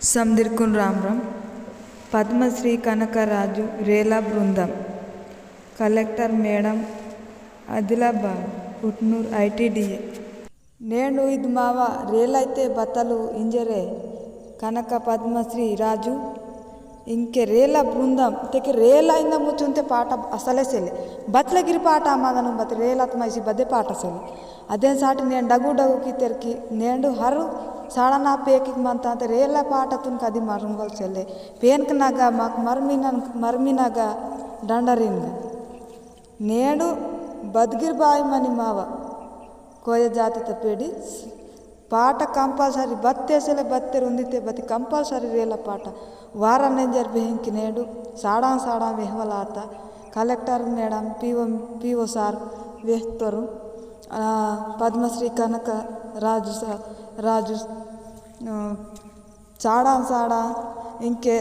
समदिरकुन रामराम पद्मश्री कनकराजु रेला बृंदम collector madam Adilabad Putnur ITDA నేను ఇది మావ రేలైతే బతలు ఇంజరే కనక పద్మశ్రీ రాజు ఇంకే రేల బృందం తెకి రేల ఇంద ముచ్చుంతే పాట అసలే సెలే బత్లగిరి పాట మగను బత రేలత్మైసి బదే పాట సెలే అదే సాటి నేను డగు డగుకి తెరికి నేను హరు साड़ा पेकी मनता रेला पाट तुन कदी मरंगल चले पेनक नगा माक मरमीनगा डंडरिंग नेडु बदगिर बाई मनी माव कोय जाति पेड़ी पाट कंपलसरी बत्ते से बत्ते रुंदीते बत्ती कंपलसरी रेला पाट वारा नेंजर बेहंकी नेडु साड़ा साड़ा वेहवलाता कलेक्टर मैडम पीओ सार वेहतरू पद्मश्री कनक राजु साड़ा साड़ा इंके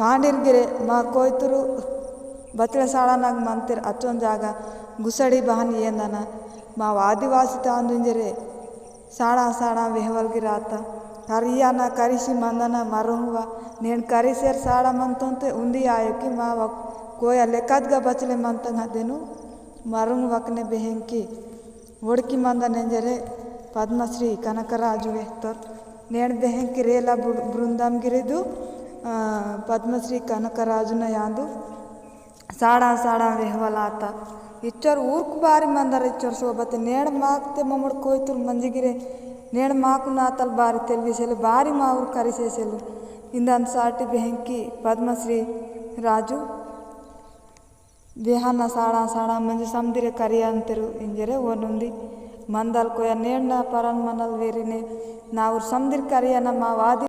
कांडिरगिरे मा कोयतुरु बचले साड़ा नाग मंतिर अचोन जागा गुसड़ी बहन येंदना मा आदिवासी तांदुंजरे साड़ा साड़ा वेहवलगिराता करियाना करिसी मंदना मरुवा नेन करिसेर साड़ा मंतोंते उंदी आयोकी मा कोया लेकदगा बचले मंतंगा देनु मरुंग वकने बेहंकी उड़की मंद नेंजरे पद्मश्री कनकराजु वेहतर నేను బెహంకి రేలా బృందం గిరిదు పద్మశ్రీ కనకరాజున యాందు साड़ा साड़ा वेहवलाता इच्चर ऊर्क बारी मंदर इच्चर सोबते नेड़ माकते ममड़ कोयतुल मंजिगिरे नेड़ माकु नातल बारी तेलविसेलु बारी माऊर करिसेसेलु इंदन साटी बहंकी पद्मश्री राजु वेहना साड़ा साड़ा मंजि समदिरे करियांतेरु इंजरे वनुंदी मंदल कोया नेड़ना परन मनल वेरिने नाउर समदिर करियाना मा वादी